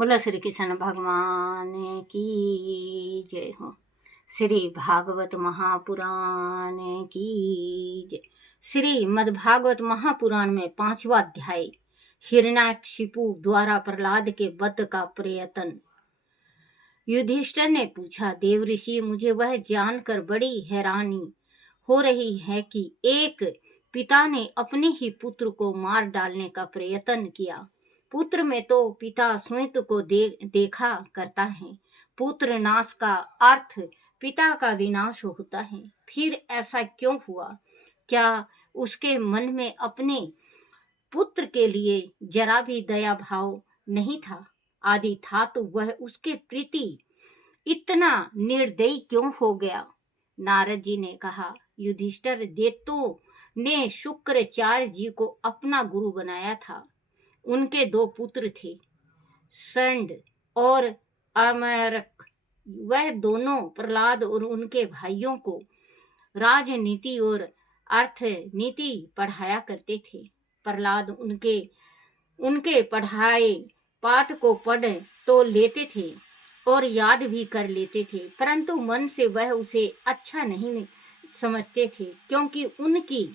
बोलो श्री कृष्ण भगवान की जय हो। श्री भागवत महापुराण की जय। श्री मद्भागवत महापुराण में 5वां अध्याय हिरण्याकशिपु द्वारा प्रहलाद के वध का प्रयत्न। युधिष्ठिर ने पूछा, देव ऋषि, मुझे वह जानकर बड़ी हैरानी हो रही है कि एक पिता ने अपने ही पुत्र को मार डालने का प्रयत्न किया। पुत्र में तो पिता स्वयं को देखा करता है। पुत्र नाश का अर्थ पिता का विनाश होता है। फिर ऐसा क्यों हुआ? क्या उसके मन में अपने पुत्र के लिए जरा भी दया भाव नहीं था? आदि था तो वह उसके प्रति इतना निर्दयी क्यों हो गया? नारद जी ने कहा, युधिष्ठिर, देवों ने शुक्राचार्य जी को अपना गुरु बनाया था। उनके 2 पुत्र थे, संड और अमरक। वह दोनों प्रहलाद और उनके भाइयों को राजनीति और अर्थनीति पढ़ाया करते थे। प्रहलाद उनके पढ़ाए पाठ को पढ़ तो लेते थे और याद भी कर लेते थे, परंतु मन से वह उसे अच्छा नहीं समझते थे, क्योंकि उनकी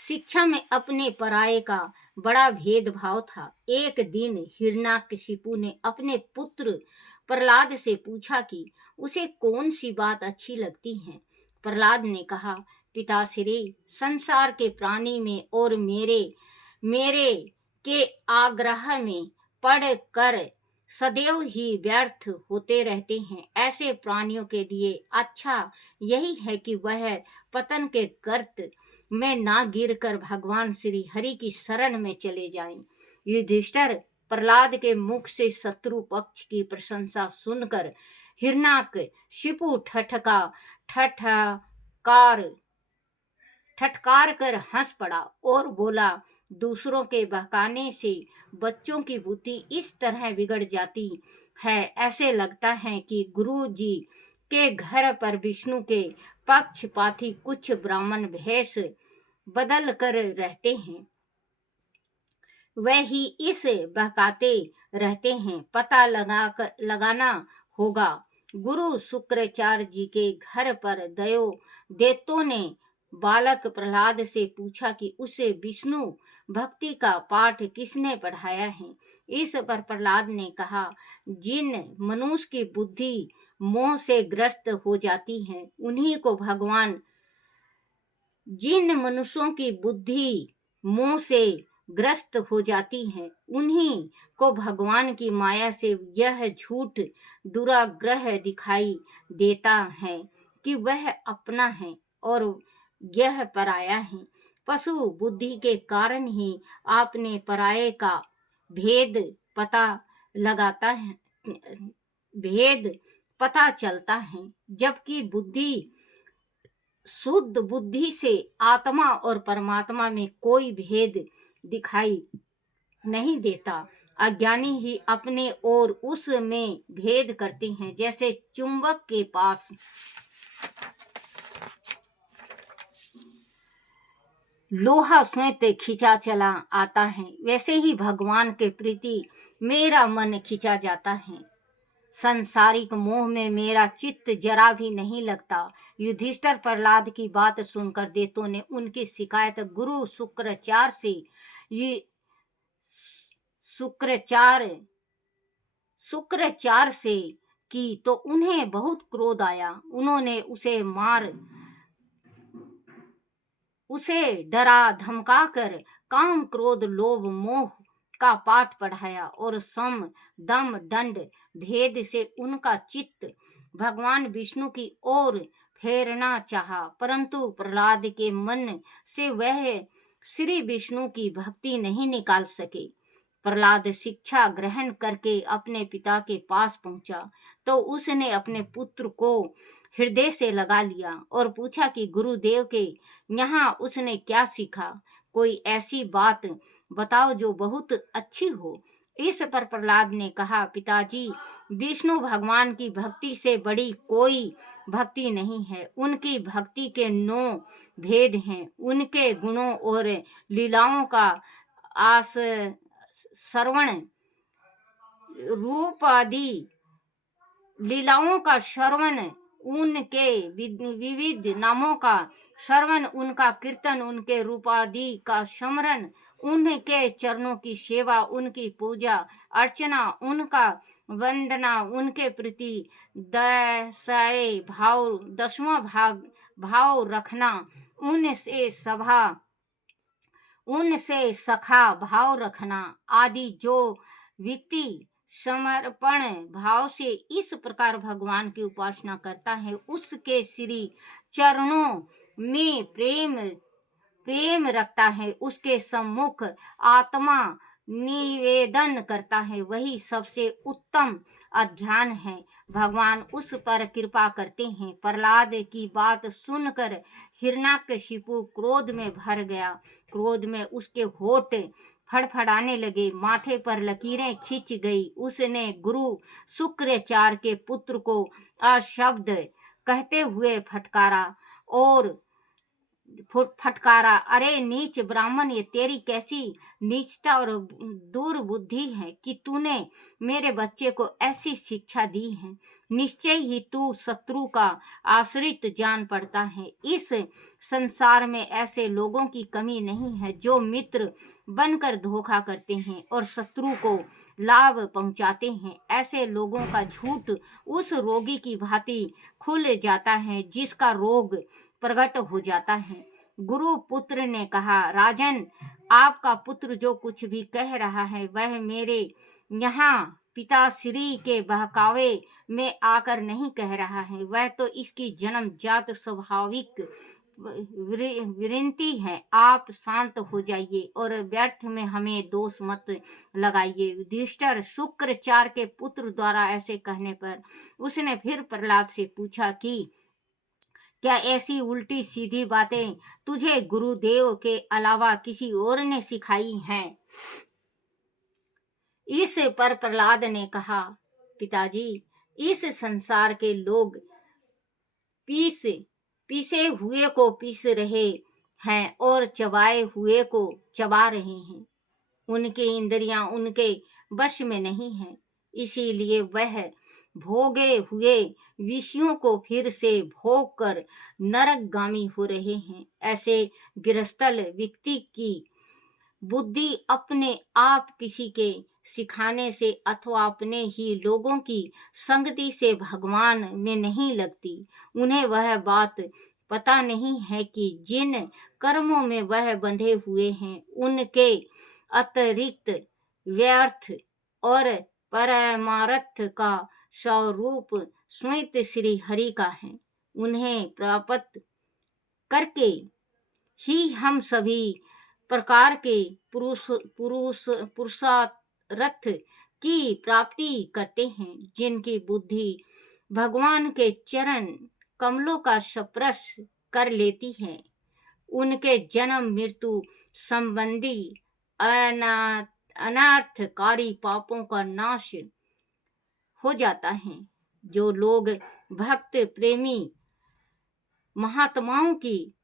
शिक्षा में अपने पराये का बड़ा भेदभाव था। एक दिन हिरण्याकशिपु ने अपने पुत्र प्रहलाद से पूछा कि उसे कौन सी बात अच्छी लगती है। प्रहलाद ने कहा, पिताश्री, संसार के प्राणी में और मेरे के आग्रह में पढ़ कर सदैव ही व्यर्थ होते रहते हैं। ऐसे प्राणियों के लिए अच्छा यही है कि वह पतन के गर्त में ना गिरकर भगवान श्री हरि की शरण में चले जाएं। युधिष्ठिर प्रहलाद के मुख से शत्रु पक्ष की प्रशंसा सुनकर हिरण्याकशिपु ठटकार कर हंस पड़ा और बोला, दूसरों के बहकाने से बच्चों की बुद्धि इस तरह बिगड़ जाती है। ऐसे लगता है कि गुरु जी के घर पर विष्णु के पक्षपाती कुछ ब्राह्मण भेष बदल कर रहते हैं। वह ही इस बहकाते रहते हैं। पता लगाना होगा। गुरु शुक्राचार्य जी के घर पर देवों ने बालक प्रहलाद से पूछा कि उसे विष्णु भक्ति का पाठ किसने पढ़ाया है। इस पर प्रहलाद ने कहा, जिन मनुष्य की बुद्धि मोह से ग्रस्त हो जाती है उन्हीं को भगवान जिन मनुष्यों की बुद्धि मोह से ग्रस्त हो जाती है उन्हीं को भगवान की माया से यह झूठ दुराग्रह दिखाई देता है कि वह अपना है और यह पराया है। पशु बुद्धि के कारण ही आपने पराये का भेद पता चलता है, जबकि शुद्ध बुद्धि से आत्मा और परमात्मा में कोई भेद दिखाई नहीं देता। अज्ञानी ही अपने और उस में भेद करते हैं। जैसे चुंबक के पास लोहा स्वयं खींचा चला आता है, वैसे ही भगवान के प्रति मेरा मन खींचा जाता है। संसारिक मोह में मेरा चित्त जरा भी नहीं लगता। युधिष्ठिर प्रहलाद की बात सुनकर देवों ने उनकी शिकायत गुरु शुक्राचार्य से की तो उन्हें बहुत क्रोध आया। उन्होंने उसे डरा धमका कर काम क्रोध लोभ मोह का पाठ पढ़ाया और सम दम दंड भेद से उनका चित्त भगवान विष्णु की ओर फेरना चाहा, परंतु प्रहलाद के मन से वह श्री विष्णु की भक्ति नहीं निकाल सके। प्रहलाद शिक्षा ग्रहण करके अपने पिता के पास पहुंचा तो उसने अपने पुत्र को हृदय से लगा लिया और पूछा कि गुरुदेव के यहाँ उसने क्या सीखा। कोई ऐसी बात बताओ जो बहुत अच्छी हो। इस पर प्रहलाद ने कहा, पिताजी, विष्णु भगवान की भक्ति से बड़ी कोई भक्ति नहीं है। उनकी भक्ति के 9 भेद हैं। उनके गुणों और लीलाओं का श्रवण रूप आदि लीलाओं का श्रवण, उनके विविध नामों का श्रवण, उनका कीर्तन, उनके रूपादि का स्मरण, उनके चरणों की सेवा, उनकी पूजा अर्चना, उनका वंदना, उनके प्रति दयाय भाव, 10वां भाव रखना, उनसे सखा भाव रखना आदि, जो व्यक्ति समर्पण भाव से इस प्रकार भगवान की उपासना करता है, उसके श्री चरणों में प्रेम रखता है, उसके सम्मुख आत्मा निवेदन करता है, वही सबसे उत्तम अध्यान है। भगवान उस पर कृपा करते हैं। प्रहलाद की बात सुनकर हिरण्याकशिपु क्रोध में भर गया। क्रोध में उसके होठ फड़फड़ाने लगे, माथे पर लकीरें खिंच गई। उसने गुरु शुक्राचार्य के पुत्र को अशब्द कहते हुए फटकारा, अरे नीच ब्राह्मण, ये तेरी कैसी नीचता और दुर्बुद्धि है कि तूने मेरे बच्चे को ऐसी शिक्षा दी है। निश्चय ही तू शत्रु का आश्रित जान पड़ता है। इस संसार में ऐसे लोगों की कमी नहीं है जो मित्र बनकर धोखा करते हैं और शत्रु को लाभ पहुंचाते हैं। ऐसे लोगों का झूठ उस रोगी की भांति खुल जाता है जिसका रोग प्रकट हो जाता है। गुरु पुत्र ने कहा, राजन, आपका पुत्र जो कुछ भी कह रहा है वह मेरे यहाँ पिताश्री के बहकावे में आकर नहीं कह रहा है, वह तो इसकी जन्मजात स्वाभाविक विनती है। आप शांत हो जाइए और व्यर्थ में हमें दोष मत लगाइए। युधिष्ठिर शुक्राचार्य के पुत्र द्वारा ऐसे कहने पर उसने फिर प्रहलाद से पूछा कि क्या ऐसी उल्टी सीधी बातें तुझे गुरुदेव के अलावा किसी और ने सिखाई हैं? इस पर प्रहलाद ने कहा, पिताजी, इस संसार के लोग पीसे हुए को पीस रहे हैं और चबाए हुए को चबा रहे हैं। उनकी इंद्रियां उनके वश में नहीं है, इसीलिए वह भोगे हुए विषयों को फिर से भोग कर नरकगामी हो रहे हैं। ऐसे गृहस्थल व्यक्ति की बुद्धि अपने आप किसी के सिखाने से अथवा अपने ही लोगों की संगति से भगवान में नहीं लगती। उन्हें वह बात पता नहीं है कि जिन कर्मों में वह बंधे हुए हैं उनके अतिरिक्त व्यर्थ और परमार्थ का स्वरूप स्वयं श्री हरि का है। उन्हें प्राप्त करके ही हम सभी प्रकार के पुरुषार्थ की प्राप्ति करते हैं। जिनकी बुद्धि भगवान के चरण कमलों का स्पर्श कर लेती है, उनके जन्म मृत्यु संबंधी अनर्थकारी पापों का नाश हो जाता है। जो लोग भक्त प्रेमी महात्माओं की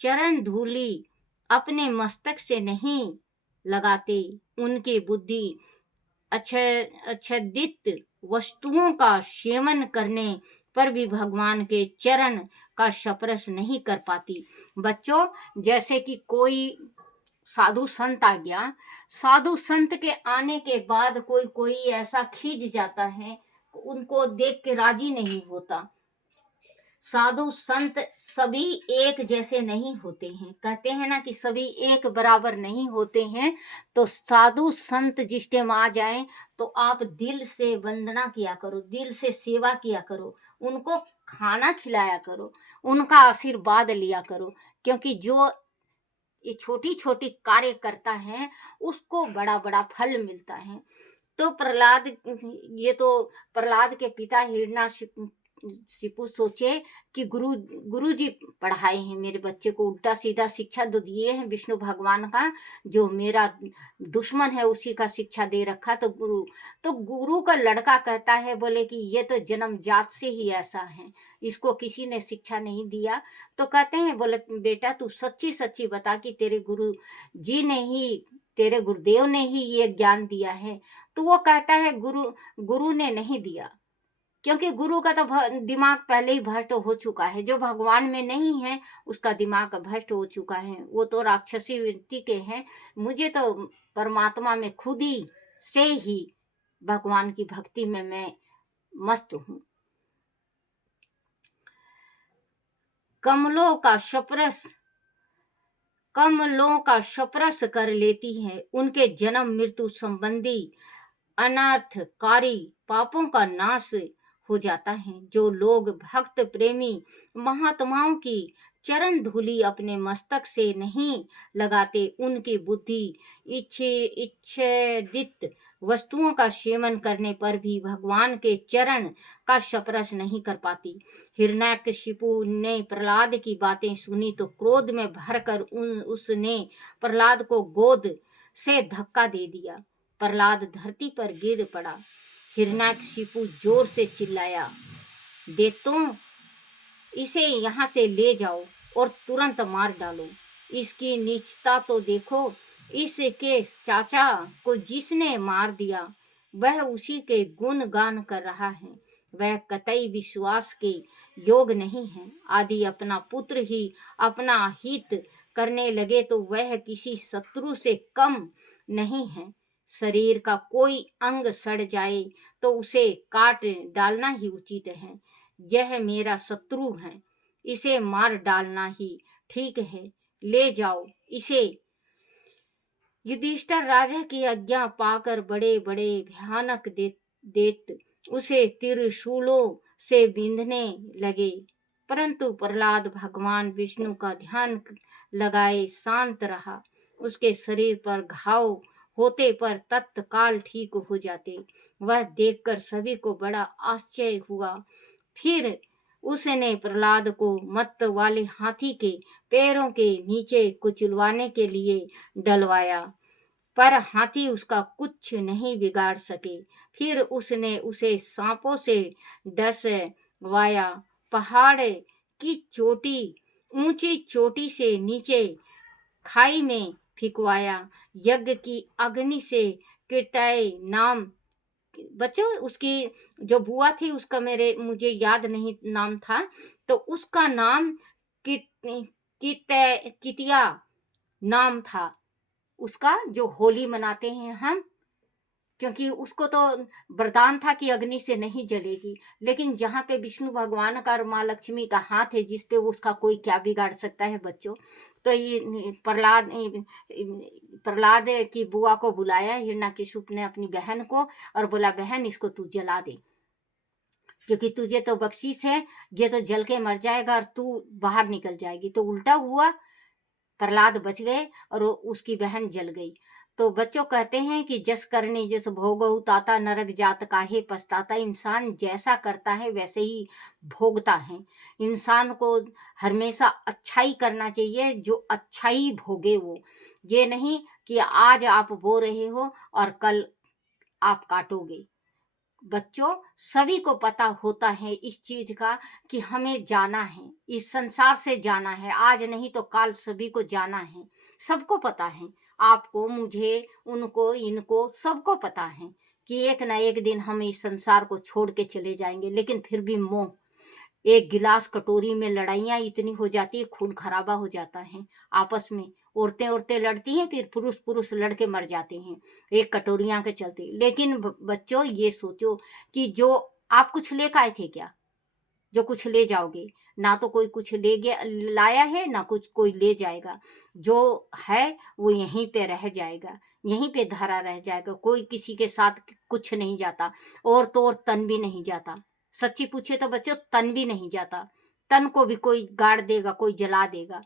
चरण धूलि अपने मस्तक से नहीं लगाते, उनकी बुद्धि अच्छदित वस्तुओं का सेवन करने पर भी भगवान के चरण का स्पर्श नहीं कर पाती। बच्चों, जैसे कि कोई साधु संत आ गया, साधु संत के आने के बाद कोई ऐसा खींच जाता है, उनको देख के राजी नहीं होता। साधु संत सभी एक जैसे नहीं होते हैं। कहते हैं ना कि सभी एक बराबर नहीं होते हैं। तो साधु संत जिस टाइम आ जाए तो आप दिल से वंदना किया करो, दिल से सेवा किया करो, उनको खाना खिलाया करो, उनका आशीर्वाद लिया करो, क्योंकि जो ये छोटी छोटी कार्य करता है उसको बड़ा बड़ा फल मिलता है। तो प्रहलाद के पिता हिरण्याकशिपु सोचे कि गुरु जी पढ़ाए हैं मेरे बच्चे को, उल्टा सीधा शिक्षा तो दिए हैं विष्णु भगवान का, जो मेरा दुश्मन है उसी का शिक्षा दे रखा। तो गुरु का लड़का कहता है, बोले कि ये तो जन्मजात से ही ऐसा है, इसको किसी ने शिक्षा नहीं दिया। तो कहते हैं, बोले बेटा तू सच्ची सच्ची बता कि तेरे गुरु जी ने ही, तेरे गुरुदेव ने ही ये ज्ञान दिया है। तो वो कहता है गुरु ने नहीं दिया, क्योंकि गुरु का तो दिमाग पहले ही भ्रष्ट हो चुका है। जो भगवान में नहीं है उसका दिमाग भ्रष्ट हो चुका है, वो तो राक्षसी वृत्ति के हैं। मुझे तो परमात्मा में खुद ही से ही भगवान की भक्ति में मैं मस्त हूँ। कमलों का शपरस कर लेती है, उनके जन्म मृत्यु संबंधी अनर्थकारी पापों का नाश हो जाता है। जो लोग भक्त प्रेमी महात्माओं की चरण धूलि अपने मस्तक से नहीं लगाते, उनकी बुद्धि इच्छेदित वस्तुओं का सेवन करने पर भी भगवान के चरण का स्पर्श नहीं कर पाती। हिरण्यकशिपु ने प्रहलाद की बातें सुनी तो क्रोध में भरकर उसने प्रहलाद को गोद से धक्का दे दिया। प्रहलाद धरती पर गिर पड़ा। हिरण्यकशिपु जोर से चिल्लाया, दैत्यों, इसे यहाँ से ले जाओ और तुरंत मार डालो। इसकी नीचता तो देखो, इसके चाचा को जिसने मार दिया वह उसी के गुण गान कर रहा है। वह कतई विश्वास के योग नहीं है। आदि अपना पुत्र ही अपना हित करने लगे तो वह किसी शत्रु से कम नहीं है। शरीर का कोई अंग सड़ जाए तो उसे काट डालना ही उचित है। यह मेरा शत्रु है, इसे मार डालना ही ठीक है। ले जाओ इसे। युधिष्ठिर राजा की आज्ञा पाकर बड़े बड़े भयानक देत उसे त्रिशूलों से बींधने लगे, परंतु प्रहलाद भगवान विष्णु का ध्यान लगाए शांत रहा। उसके शरीर पर घाव होते पर तत्काल ठीक हो जाते। वह देखकर सभी को बड़ा आश्चर्य हुआ। फिर उसने प्रहलाद को मत्त वाले हाथी के पैरों के नीचे कुचलवाने के लिए डलवाया, पर हाथी उसका कुछ नहीं बिगाड़ सके। फिर उसने उसे सांपों से डसवाया, पहाड़ की चोटी ऊंची चोटी से नीचे खाई में फिकवाया, यज्ञ की अग्नि से कृतय नाम, बच्चों उसकी जो बुआ थी उसका मुझे याद नहीं नाम था, तो उसका नाम कितिया नाम था उसका, जो होली मनाते हैं हम, क्योंकि उसको तो वरदान था कि अग्नि से नहीं जलेगी। लेकिन जहाँ पे विष्णु भगवान का और माँ लक्ष्मी का हाथ है जिस पे उसका कोई क्या बिगाड़ सकता है बच्चों। तो ये प्रहलाद की बुआ को बुलाया हिरण्यकशिपु ने अपनी बहन को, और बोला, बहन इसको तू जला दे, क्योंकि तुझे तो बख्शीश है, ये तो जल के मर जाएगा और तू बाहर निकल जाएगी। तो उल्टा हुआ, प्रहलाद बच गए और उसकी बहन जल गई। तो बच्चों कहते हैं कि जस करनी जस भोगहु ताता, नरक जात काहे पछताता। इंसान जैसा करता है वैसे ही भोगता है। इंसान को हमेशा अच्छाई करना चाहिए, जो अच्छाई भोगे वो, ये नहीं कि आज आप बो रहे हो और कल आप काटोगे। बच्चों सभी को पता होता है इस चीज का कि हमें जाना है, इस संसार से जाना है, आज नहीं तो काल सभी को जाना है। सबको पता है, आपको, मुझे, उनको, इनको, सबको पता है कि एक ना एक दिन हम इस संसार को छोड़ के चले जाएंगे। लेकिन फिर भी मोह, एक गिलास कटोरी में लड़ाइयाँ इतनी हो जाती है, खून खराबा हो जाता है आपस में। औरतें लड़ती हैं, फिर पुरुष लड़ के मर जाते हैं एक कटोरियाँ के चलते। लेकिन बच्चों ये सोचो कि जो आप कुछ लेकर आए थे क्या, जो कुछ ले जाओगे, ना तो कोई कुछ ले गया लाया है, ना कुछ कोई ले जाएगा। जो है वो यहीं पे रह जाएगा, यहीं पे धरा रह जाएगा। कोई किसी के साथ कुछ नहीं जाता, और तो और तन भी नहीं जाता। सच्ची पूछे तो बच्चों तन भी नहीं जाता। तन को भी कोई गाड़ देगा, कोई जला देगा।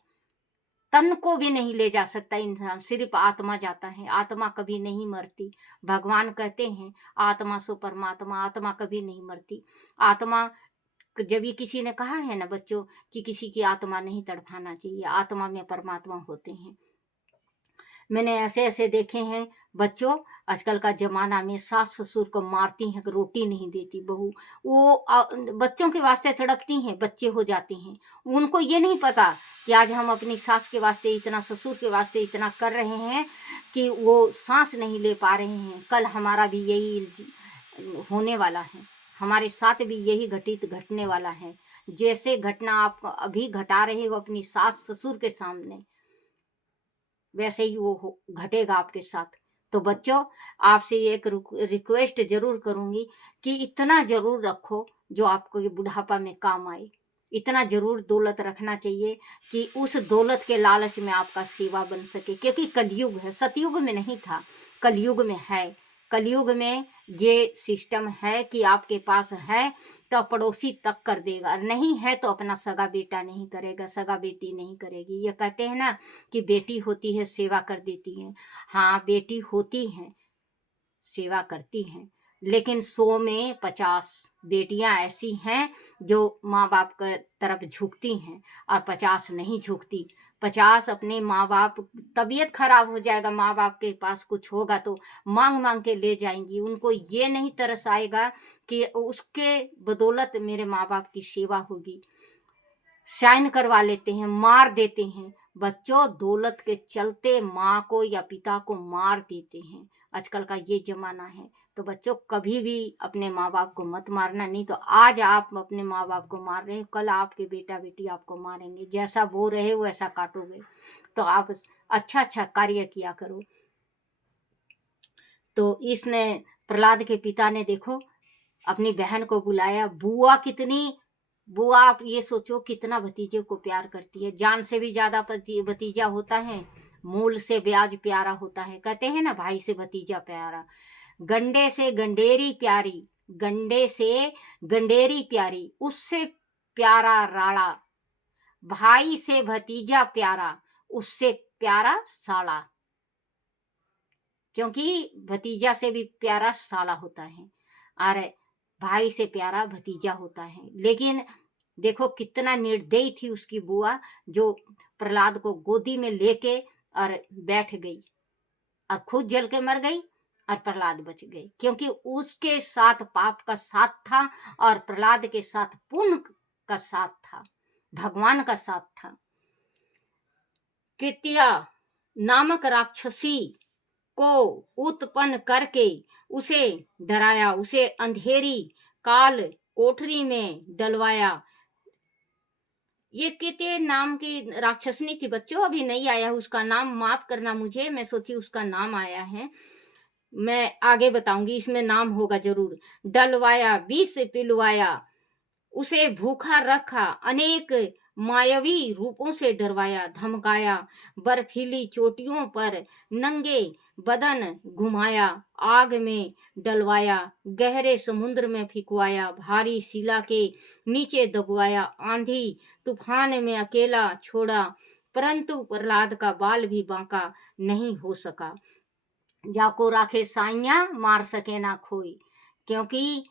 तन को भी नहीं ले जा सकता इंसान, सिर्फ आत्मा जाता है। आत्मा कभी नहीं मरती। भगवान कहते हैं आत्मा सो परमात्मा, आत्मा कभी नहीं मरती। आत्मा, जब ये किसी ने कहा है ना बच्चों कि किसी की आत्मा नहीं तड़पाना चाहिए, आत्मा में परमात्मा होते हैं। मैंने ऐसे ऐसे देखे हैं बच्चों, आजकल का जमाना में सास ससुर को मारती हैं कि रोटी नहीं देती बहू, वो बच्चों के वास्ते तड़पती हैं, बच्चे हो जाते हैं। उनको ये नहीं पता कि आज हम अपनी सास के वास्ते इतना, ससुर के वास्ते इतना कर रहे हैं कि वो सांस नहीं ले पा रहे हैं। कल हमारा भी यही होने वाला है, हमारे साथ भी यही घटने वाला है। जैसे घटना आप अभी घटा रहे हो अपनी सास ससुर के सामने, वैसे ही वो घटेगा आपके साथ। तो बच्चों, आपसे एक रिक्वेस्ट जरूर करूंगी कि इतना जरूर रखो जो आपको ये बुढ़ापा में काम आए। इतना जरूर दौलत रखना चाहिए कि उस दौलत के लालच में आपका सेवा बन सके, क्योंकि कलयुग है, सतयुग में नहीं था, कलयुग में है। कलयुग में ये सिस्टम है कि आपके पास है तो पड़ोसी तक कर देगा, नहीं है तो अपना सगा बेटा नहीं करेगा, सगा बेटी नहीं करेगी। ये कहते हैं ना कि बेटी होती है सेवा कर देती है। हाँ, बेटी होती है सेवा करती हैं, लेकिन 100 में 50 बेटियां ऐसी हैं जो माँ बाप की तरफ झुकती हैं और 50 नहीं झुकती। 50 अपने माँ बाप, तबीयत खराब हो जाएगा, माँ बाप के पास कुछ होगा तो मांग मांग के ले जाएंगी। उनको ये नहीं तरस आएगा कि उसके बदौलत मेरे माँ बाप की सेवा होगी। साइन करवा लेते हैं, मार देते हैं बच्चों, दौलत के चलते माँ को या पिता को मार देते हैं। आजकल का ये जमाना है। तो बच्चों, कभी भी अपने माँ बाप को मत मारना, नहीं तो आज आप अपने माँ बाप को मार रहे हो, कल आपके बेटा बेटी आपको मारेंगे। जैसा बो रहे हो वैसा काटोगे। तो आप अच्छा अच्छा कार्य किया करो। तो इसने प्रहलाद के पिता ने देखो अपनी बहन को बुलाया। बुआ कितनी, बुआ आप ये सोचो कितना भतीजे को प्यार करती है। जान से भी ज्यादा भतीजा होता है, मूल से ब्याज प्यारा होता है। कहते हैं ना, भाई से भतीजा प्यारा। गंडे से गंडेरी प्यारी, गंडे से गंडेरी प्यारी, उससे प्यारा राड़ा। भाई से भतीजा प्यारा, उससे प्यारा साला। क्योंकि भतीजा से भी प्यारा साला होता है और भाई से प्यारा भतीजा होता है। लेकिन देखो कितना निर्दयी थी उसकी बुआ, जो प्रहलाद को गोदी में लेके और बैठ गई और खुद जल के मर गई और प्रहलाद बच गए, क्योंकि उसके साथ पाप का साथ था और प्रहलाद के साथ पुण्य का साथ था, भगवान का साथ था। कृत्या नामक राक्षसी को उत्पन्न करके उसे डराया, उसे अंधेरी काल कोठरी में डलवाया। ये किते नाम की राक्षसनी थी बच्चों, अभी नहीं आया उसका नाम, माफ करना मुझे, मैं सोची उसका नाम आया है, मैं आगे बताऊंगी, इसमें नाम होगा जरूर। डलवाया, विष पिलवाया, उसे भूखा रखा, अनेक मायावी रूपों से डरवाया, धमकाया, बर्फीली चोटियों पर नंगे बदन घुमाया, आग में डलवाया, गहरे समुद्र में फिकवाया, भारी शिला के नीचे दबवाया, आंधी तूफान में अकेला छोड़ा, परंतु प्रहलाद का बाल भी बांका नहीं हो सका। जाको राखे साइया, मार सके ना खोई। क्योंकि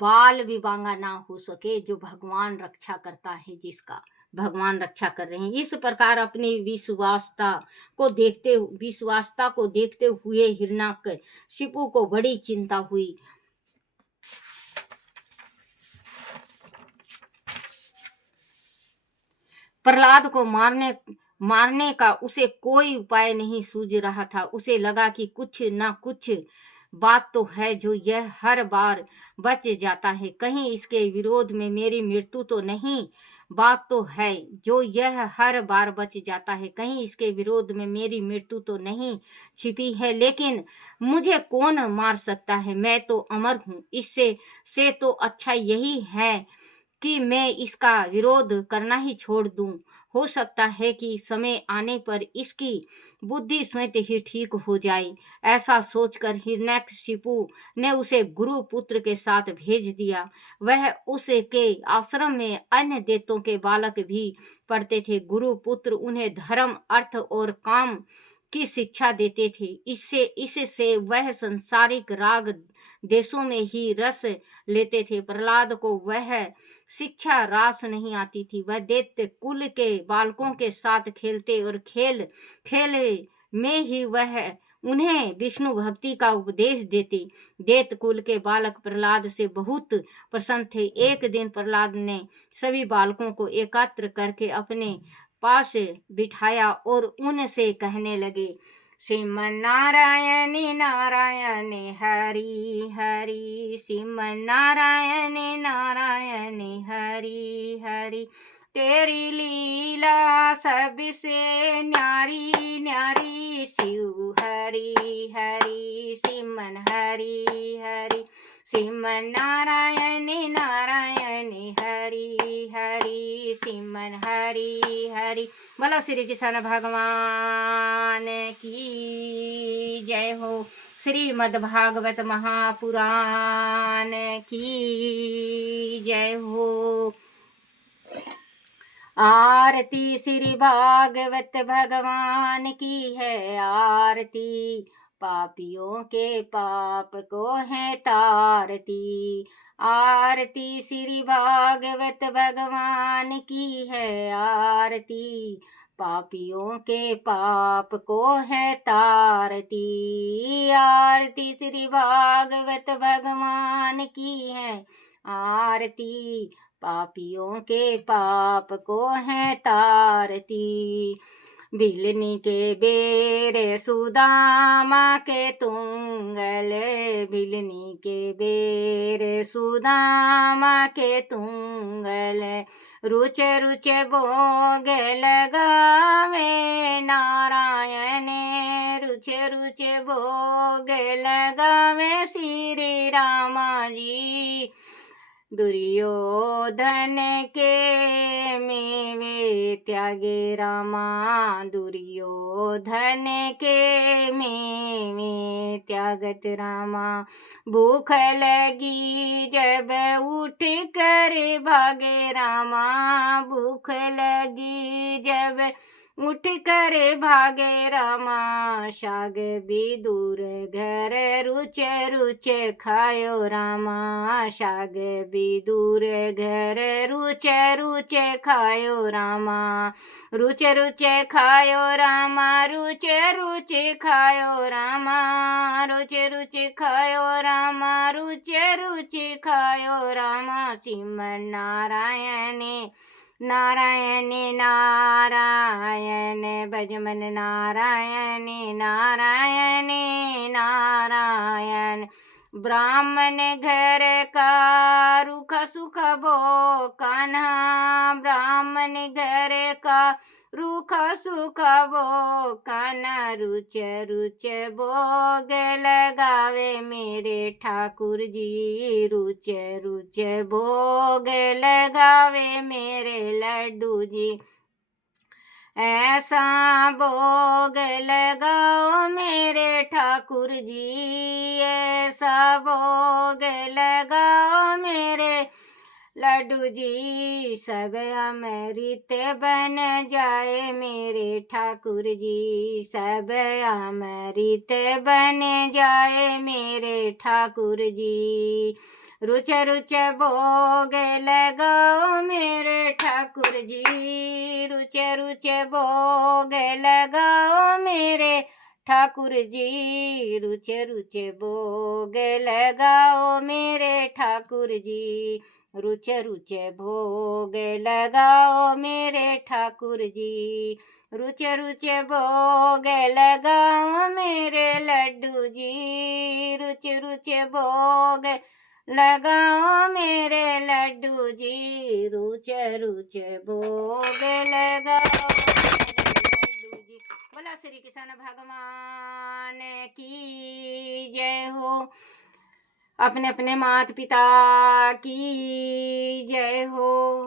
बाल भी बांगा ना हो सके, जो भगवान रक्षा करता है, जिसका भगवान रक्षा कर रहे हैं। इस प्रकार अपनी विश्वासता को देखते हुए हिरण्यकशिपु को बड़ी चिंता हुई। प्रहलाद को मारने का उसे कोई उपाय नहीं सूझ रहा था। उसे लगा कि कुछ ना कुछ बात तो है जो यह हर बार बच जाता है, कहीं इसके विरोध में मेरी मृत्यु तो नहीं। बात तो है जो यह हर बार बच जाता है, कहीं इसके विरोध में मेरी मृत्यु तो नहीं छिपी है। लेकिन मुझे कौन मार सकता है, मैं तो अमर हूँ। इससे से तो अच्छा यही है कि मैं इसका विरोध करना ही छोड़ दूं। हो सकता है कि समय आने पर इसकी बुद्धि स्वयं ही ठीक हो जाए। ऐसा सोचकर हिरण्यकशिपु ने उसे गुरु पुत्र के साथ भेज दिया। वह उसके आश्रम में अन्य दैत्यों के बालक भी पढ़ते थे। गुरु पुत्र उन्हें धर्म, अर्थ और काम की शिक्षा देते थे। इससे वह संसारिक राग देशों में ही रस लेते थे। प्रहलाद को वह शिक्षा रास नहीं आती थी। वह दैत्य कुल के बालकों के साथ खेलते और खेल में ही वह उन्हें विष्णु भक्ति का उपदेश देते। दैत्य कुल के बालक प्रहलाद से बहुत प्रसन्न थे। एक दिन प्रहलाद ने सभी बालकों को एकत्र करके अपने पास बिठाया और उनसे कहने लगे, श्रीमन नारायण नारायण हरि हरि, श्रीमन नारायण नारायण हरि हरि, तेरी लीला सबसे न्यारी न्यारी, शिव हरि हरि श्रीमन हरि हरि, श्रीमन नारायण नारायण हरि हरि श्रीमन हरि हरि। बोलो श्री कृष्ण भगवान की जय हो। श्रीमद् भागवत महापुराण की जय हो। आरती श्री भागवत भगवान की है आरती, पापियों के पाप को है तारती। आरती श्री भागवत भगवान की है आरती, पापियों के पाप को है तारती। आरती श्री भागवत भगवान की है आरती, पापियों के पाप को है तारती। बिलनी के बेरे सुदामा के तुंगल, बिलनी के बेरे सुदामा के तुंगल, रुच रुच भोग लगावे नारायण, रुच रुच भोग लगावे श्री रामा जी। दुर्योधन के मेवे त्यागे रामा, दुर्योधन के मेवे त्यागत रामा। भूख लगी जब उठ कर भागे रामा, भूख लगी जब उठ कर भागे रामा। शाग भी दूर घर रुच रुच खायो रामा, शाग भी दूर घर रुच रुच खायो रामा। रुच रुच खायो रामा, रुच रुच खायो रामा, रुच रुच खायो रामा, रुच रुच खायो रामा। श्रीमन नारायण नारायण नारायण, भजमन नारायण नारायण नारायण। ब्राह्मण घर का रुख सुख भो कान्हा, ब्राह्मण घर का रुख सुख भो कान्हा। रुच रुच भोग लगावे मेरे ठाकुर जी, रुच रुच भोग लगावे मेरे लड्डू जी। ऐसा भोग लगाओ मेरे ठाकुर जी, ऐसा भोग लगाओ मेरे लड्डू जी। सब अमृत बन जाए मेरे ठाकुर जी, सब अमृत बन जाए मेरे ठाकुर जी। रुच रुच भोग लगाओ मेरे ठाकुर जी, रुच रुच भोग लगाओ मेरे ठाकुर जी। रुच रुच भोग लगाओ मेरे ठाकुर जी, रुच रुच भोग लगाओ मेरे ठाकुर जी। रुच रुच भोग लगाओ मेरे लड्डू जी, रुच रुच भोग लगाओ मेरे लड्डू जी। रुच रुच भोग लगाओ मेरे लड्डू जी। बोला श्री कृष्ण भगवान की जय हो। अपने अपने माता पिता की जय हो,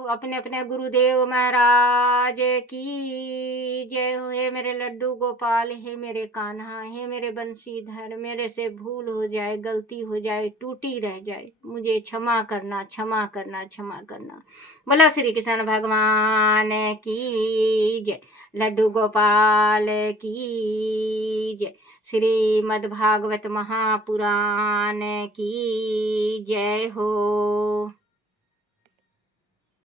अपने अपने गुरुदेव महाराज की जय हो। हे मेरे लड्डू गोपाल, हे मेरे कान्हा, हे मेरे बंशीधर, मेरे से भूल हो जाए, गलती हो जाए, टूटी रह जाए, मुझे क्षमा करना क्षमा करना क्षमा करना। बोला श्री कृष्ण भगवान की जय, लड्डू गोपाल की जय। श्रीमद् भागवत महापुराण की जय हो।